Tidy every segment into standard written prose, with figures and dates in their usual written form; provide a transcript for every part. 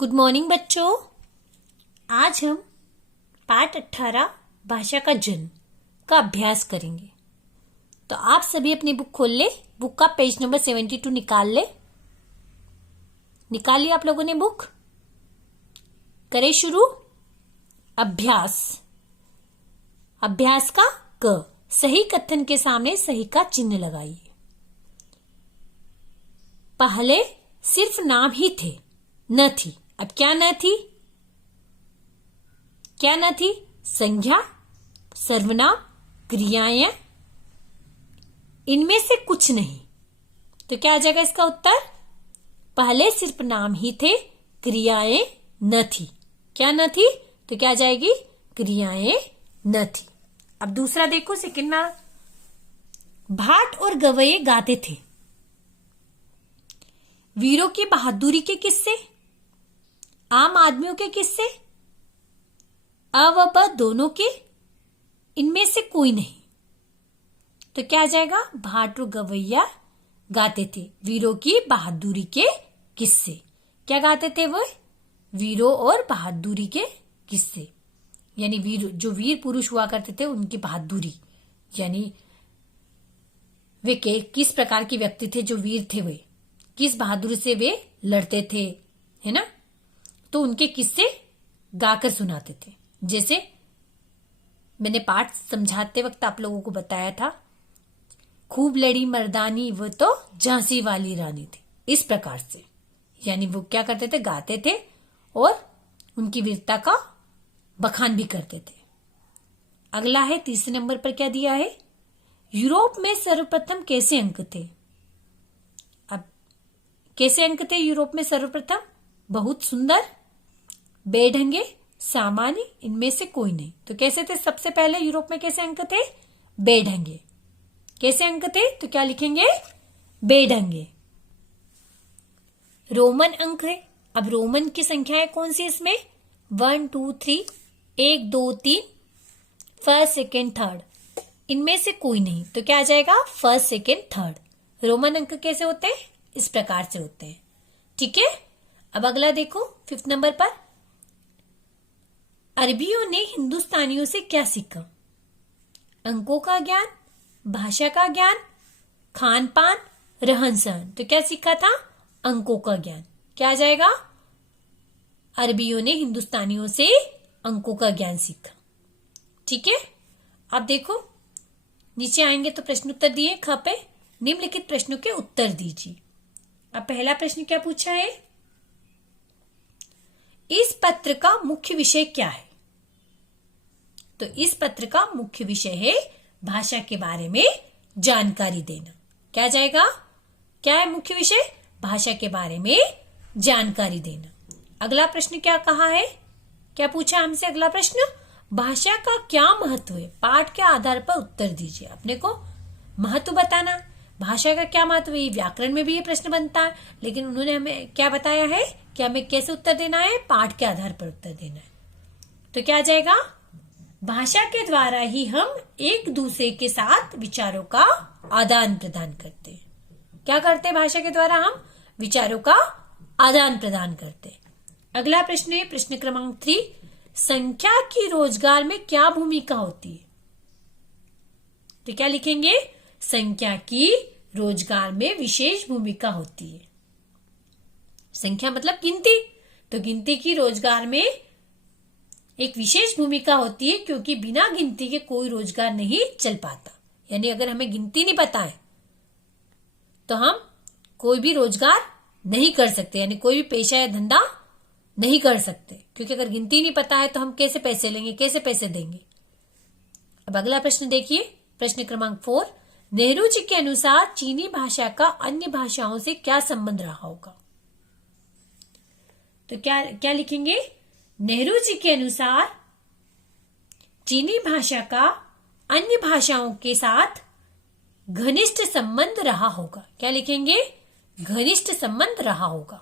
Good morning बच्चों। आज हम पाठ 18 भाषा का जन्म का अभ्यास करेंगे। तो आप सभी अपनी बुक खोल ले, बुक का पेज नंबर 72 निकाल ले। निकाल लिया आप लोगों ने बुक? करें शुरू। अभ्यास। अभ्यास का क, सही कथन के सामने सही का चिन्ह लगाइए। पहले सिर्फ नाम ही थे, न थी। अब क्या न थी? क्या न थी? संज्ञा, सर्वनाम, क्रियाएं, इनमें से कुछ नहीं। तो क्या आ जाएगा इसका उत्तर? पहले सिर्फ नाम ही थे, क्रियाएं न थी। क्या न थी? तो क्या आ जाएगी? क्रियाएं न थी। अब दूसरा देखो, सेकंड ना। भाट और गवैये गाते थे। वीरों की बहादुरी के किस्से, आम आदमियों के किस्से, अ व ब दोनों के, इनमें से कोई नहीं। तो क्या आ जाएगा? भाट और गवैया गाते थे वीरों की बहादुरी के किस्से। क्या गाते थे वो? वीरों और बहादुरी के किस्से। यानी जो वीर पुरुष हुआ करते थे उनकी बहादुरी, यानी वे किस प्रकार के व्यक्ति थे जो वीर थे, वे किस बहादुरी से वे लड़ते थे, है ना। तो उनके किस्से गाकर सुनाते थे। जैसे मैंने पाठ समझाते वक्त आप लोगों को बताया था, खूब लड़ी मर्दानी वो तो झांसी वाली रानी थी। इस प्रकार से यानी वो क्या करते थे? गाते थे और उनकी वीरता का बखान भी करते थे। अगला है तीसरे नंबर पर, क्या दिया है? यूरोप में सर्वप्रथम कैसे अंक थे? अब कैसे अंक थे यूरोप में सर्वप्रथम? बहुत सुंदर, बेढंगे, सामान्य, इनमें से कोई नहीं। तो कैसे थे सबसे पहले यूरोप में? कैसे अंक थे? बेढंगे। कैसे अंक थे? तो क्या लिखेंगे? बेढंगे। रोमन अंक है। अब रोमन की संख्याएं कौन सी इसमें? 1 2 3, 1 2 3, फर्स्ट सेकेंड थर्ड, इनमें से कोई नहीं। तो क्या आ जाएगा? First second third. रोमन अंक कैसे होते हैं? इस प्रकार से होते हैं। ठीक है। अब अगला देखो, 5th नंबर पर, अरबियों ने हिंदुस्तानियों से क्या सीखा? अंकों का ज्ञान, भाषा का ज्ञान, खान पान, रहन सहन। तो क्या सीखा था? अंकों का ज्ञान। क्या आ जाएगा? अरबियों ने हिंदुस्तानियों से अंकों का ज्ञान सीखा। ठीक है। अब देखो नीचे आएंगे तो प्रश्न उत्तर दिए ख पे, निम्नलिखित प्रश्नों के उत्तर दीजिए। अब पहला प्रश्न क्या पूछा है? इस पत्र का मुख्य विषय क्या है? तो इस पत्र का मुख्य विषय है भाषा के बारे में जानकारी देना। क्या जाएगा? क्या है मुख्य विषय? भाषा के बारे में जानकारी देना। अगला प्रश्न क्या कहा है? क्या पूछा हमसे अगला प्रश्न? भाषा का क्या महत्व है? पाठ के आधार पर उत्तर दीजिए। अपने को महत्व बताना, भाषा का क्या महत्व है। व्याकरण में भी ये प्रश्न बनता है, लेकिन उन्होंने हमें क्या बताया है कि हमें कैसे उत्तर देना है? पाठ के आधार पर उत्तर देना है। तो क्या आ जाएगा? भाषा के द्वारा ही हम एक दूसरे के साथ विचारों का आदान प्रदान करते हैं। क्या करते हैं? भाषा के द्वारा हम विचारों का आदान प्रदान करते हैं। अगला प्रश्न है प्रश्न क्रमांक 3, संख्या की रोजगार में क्या भूमिका होती है? तो क्या लिखेंगे? संख्या की रोजगार में विशेष भूमिका होती है। संख्या मतलब गिनती, तो गिनती की रोजगार में एक विशेष भूमिका होती है, क्योंकि बिना गिनती के कोई रोजगार नहीं चल पाता। यानी अगर हमें गिनती नहीं पता है तो हम कोई भी रोजगार नहीं कर सकते, यानी कोई भी पेशा या धंधा नहीं कर सकते, क्योंकि अगर गिनती नहीं पता है तो हम कैसे पैसे लेंगे, कैसे पैसे देंगे। अब अगला प्रश्न देखिए, प्रश्न क्रमांक 4, नेहरू जी के अनुसार चीनी भाषा का अन्य भाषाओं से क्या संबंध रहा होगा? तो क्या लिखेंगे? नेहरू जी के अनुसार चीनी भाषा का अन्य भाषाओं के साथ घनिष्ठ संबंध रहा होगा। क्या लिखेंगे? घनिष्ठ संबंध रहा होगा।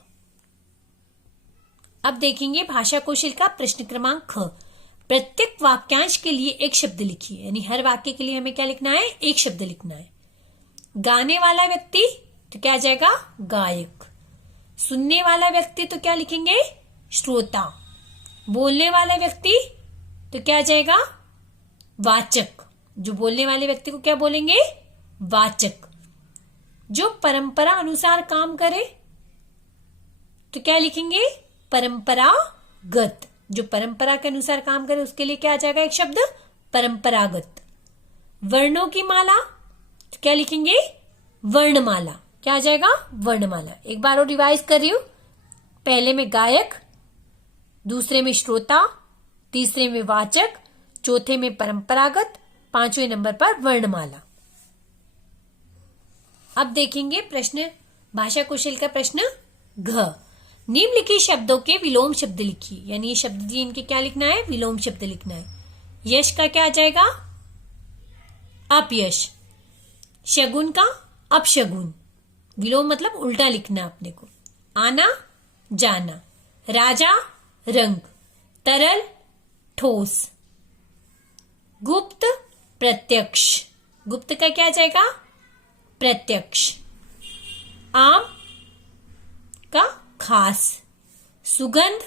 अब देखेंगे भाषा कौशल का प्रश्न क्रमांक ख, प्रत्येक वाक्यांश के लिए एक शब्द लिखिए। यानी हर वाक्य के लिए हमें क्या लिखना है? एक शब्द लिखना है। गाने वाला व्यक्ति, तो क्या आ जाएगा? गायक। सुनने वाला व्यक्ति, तो क्या लिखेंगे? श्रोता। बोलने वाला व्यक्ति तो क्या आ जाएगा? वाचक। जो बोलने वाले व्यक्ति को क्या बोलेंगे? वाचक। जो परंपरा अनुसार काम करे तो क्या लिखेंगे? परंपरागत। जो परंपरा के अनुसार काम करे उसके लिए क्या आ जाएगा? एक शब्द परंपरागत। वर्णों की माला तो क्या लिखेंगे? वर्णमाला। क्या आ जाएगा? वर्णमाला। एक बार और रिवाइज कर रही हूं। पहले में गायक, दूसरे में श्रोता, तीसरे में वाचक, चौथे में परंपरागत, पांचवें नंबर पर वर्णमाला। अब देखेंगे प्रश्न, भाषा कौशल का प्रश्न घ। निम्नलिखित शब्दों के विलोम शब्द लिखिए। यानी ये शब्द दिए, इनके क्या लिखना है? विलोम शब्द लिखना है। यश का क्या आ जाएगा? अपयश। शगुन का अपशगुन। विलोम मतलब उल्टा लिखना अपने को। आना जाना। राजा रंग। तरल ठोस। गुप्त प्रत्यक्ष। गुप्त का क्या आ जाएगा? प्रत्यक्ष। आम का खास। सुगंध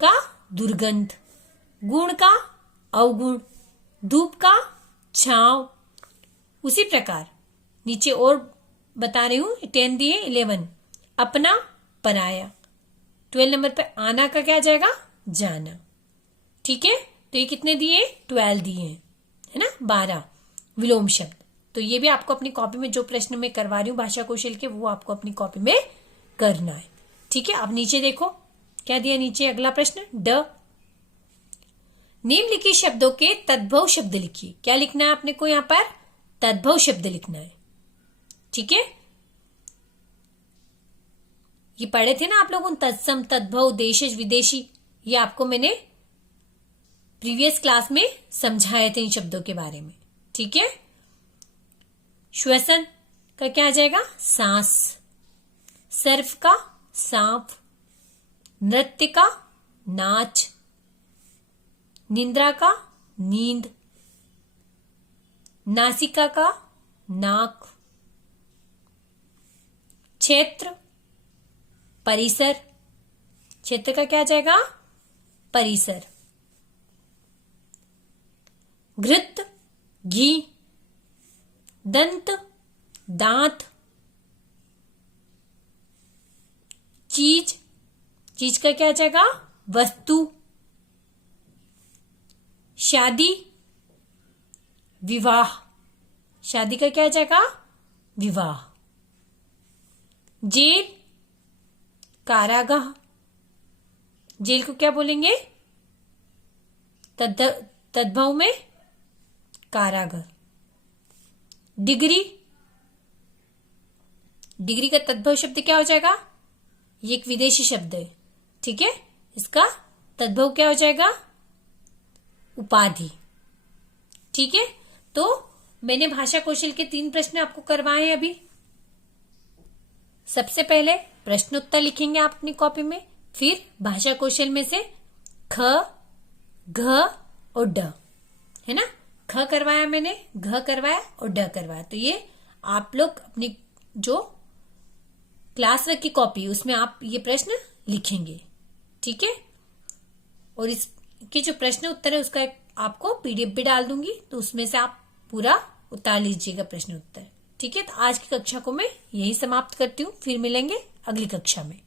का दुर्गंध। गुण का अवगुण। धूप का छांव। उसी प्रकार नीचे और बता रही हूं, 10 दिए, 11 अपना पराया। 12 नंबर पे आना का क्या आ जाएगा? जाना। ठीक है, तो ये कितने दिए? 12 दिए हैं, है ना? 12 विलोम शब्द। तो ये भी आपको अपनी कॉपी में, जो प्रश्न मैं करवा रही हूँ भाषा कौशल के, वो आपको अपनी कॉपी में करना है। ठीक है, अब नीचे देखो क्या दिया। नीचे अगला प्रश्न ड। निम्नलिखित शब्दों के तद्भव शब्द लिखिए। क्या लिखना है आपने को? यहाँ पर तद्भव शब्द लिखना है। ठीक है, ये पढ़े थे ना आप लोगों ने, तत्सम, तद्भव, देशज, विदेशी। ये आपको मैंने प्रीवियस क्लास में समझाए थे इन शब्दों के बारे में। ठीक है, श्वसन का क्या आ जाएगा? सांस। सर्फ का सांप। नृत्य का नाच। निंद्रा का नींद। नासिका का नाक। क्षेत्र परिसर। क्षेत्र का क्या आ जाएगा? परिसर। घृत घी। दंत दांत। चीज, चीज का क्या आ जाएगा? वस्तु। शादी विवाह। शादी का क्या आ जाएगा? विवाह। जेल कारागाह। जेल को क्या बोलेंगे? तद्भव में कारागार। डिग्री, डिग्री का तद्भव शब्द क्या हो जाएगा? ये एक विदेशी शब्द है। ठीक है, इसका तद्भव क्या हो जाएगा? उपाधि। ठीक है, तो मैंने भाषा कौशल के 3 प्रश्न आपको करवाए हैं अभी। सबसे पहले प्रश्नोत्तर लिखेंगे आप अपनी कॉपी में, फिर भाषा कौशल में से ख, घ और ड, है ना? ख करवाया मैंने, घ करवाया और ड करवाया। तो ये आप लोग अपनी जो क्लास वर्क की कॉपी, उसमें आप ये प्रश्न लिखेंगे। ठीक है, और इसके जो प्रश्न उत्तर है उसका आपको PDF भी डाल दूंगी, तो उसमें से आप पूरा उतार लीजिएगा प्रश्न उत्तर। ठीक है, तो आज की कक्षा को मैं यही समाप्त करती हूँ। फिर मिलेंगे अगली कक्षा में।